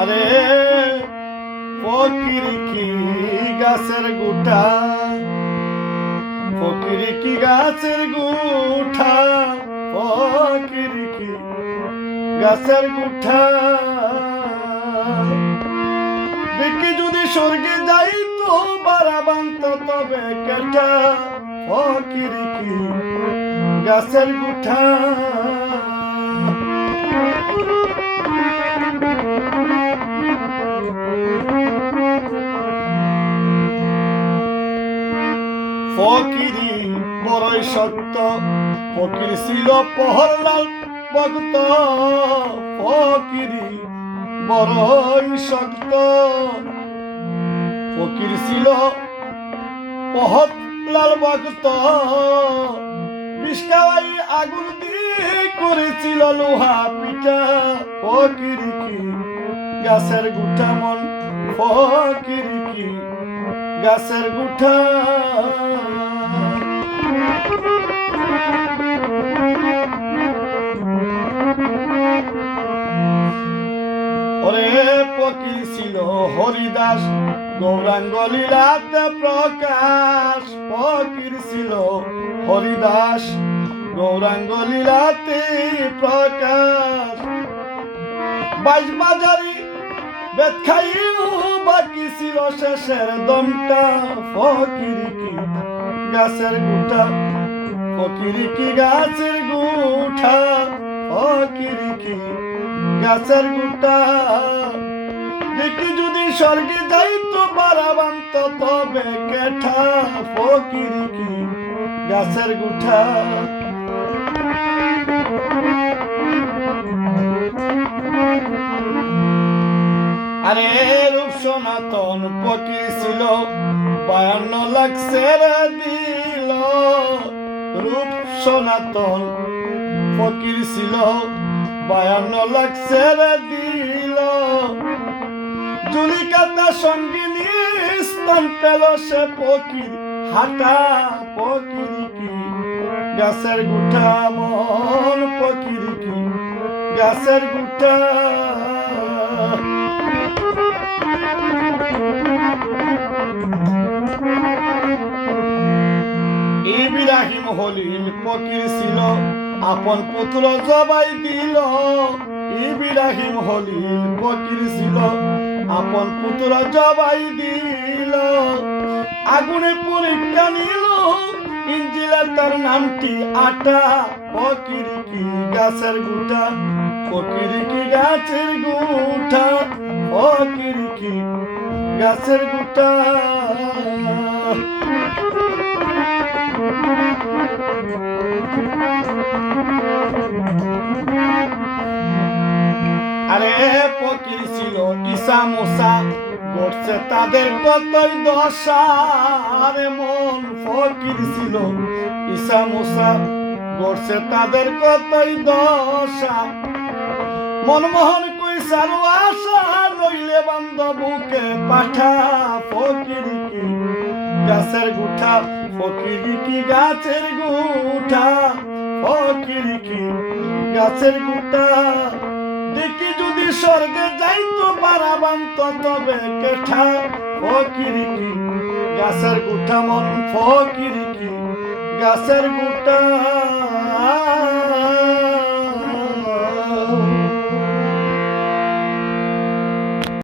আরে, ফকির কি গাছের গুটা ফকির কি গাছের গুঠা? ফকির কি গাছের গুঠা? দেখি যদি স্বর্গে যাই তো বারাবান্ত তবে কেটা? ফকির কি গাছের গুঠা? ফকিরি বড়ই সত্য। ফকির ছিল পহরলাল ভক্ত। ফকিরি বড়ই শক্ত ফকির ছিল পহরলাল ভক্ত। বিষ্কাই আগুন দিয়ে করেছিল লোহা পিঠা। ফকির কি গাছের গুঠা মন? ফকির কি গাছের গুঠা ওরে পকি ছিল হরিদাস, গৌরাঙ্গ লীলাতে প্রকাশ। ফকির ছিল হরিদাস, গৌরাঙ্গ লীলাতে প্রকাশ। বাইশ বাজারি বেদ খাইও, বাকি ছিল শেষের দমটা। ফকির কি গাছের গুটা? ফকির কি গাছের গুঠা ফকির কি গাছের গুটা? দেখি যদি স্বর্গে যাই তো বারাবান্ত, তবে কেঠা? ফকির কি গাছের গুঠা আরে রূপ সনাতন ফকির ছিল, বায়ান্ন লাখ সেরা দিল। রূপ সনাতন ফকির ছিল, বায়ান্ন লাখ সেরা দিল। জুলিকাতা সঙ্গিনী স্থান পেল সে ফকির, হাটা ফকির কি? গাছের গুঠা মন ফকির কি? গাছের গুঠা ইব্রাহিম হলিল ফকির ছিল, আপন পুত্র জবাই দিল। ইব্রাহিম হলিল ফকির ছিল, আপন পুত্র জবাই দিল। আগুনে পরীক্ষা নিল ইঞ্জিলা তার নামটি আটা। ফকির কি গাছের গুটা? ফকির কি গাছের গুটা? ফকির কি গাছের গুটা। আরে ফকির ছিল ঈসা মুসা করছে তাদের কতই দশা। আরে মন ফকির ছিল ঈসা মুসা করছে তাদের কতই দশা। মনমোহন কই সারো আশা নইলে বান্ধবকে পাঠা ফকির কি গাছের গুঠা ফকির কি গাছের গুঠা ফকির কি গাছের গুঠা। দেখি যদি স্বর্গে যাইতো পারাবান্ত তবে কেঠা ফকির কি গাছের গুঠা মন ফকির কি গাছের গুঠা।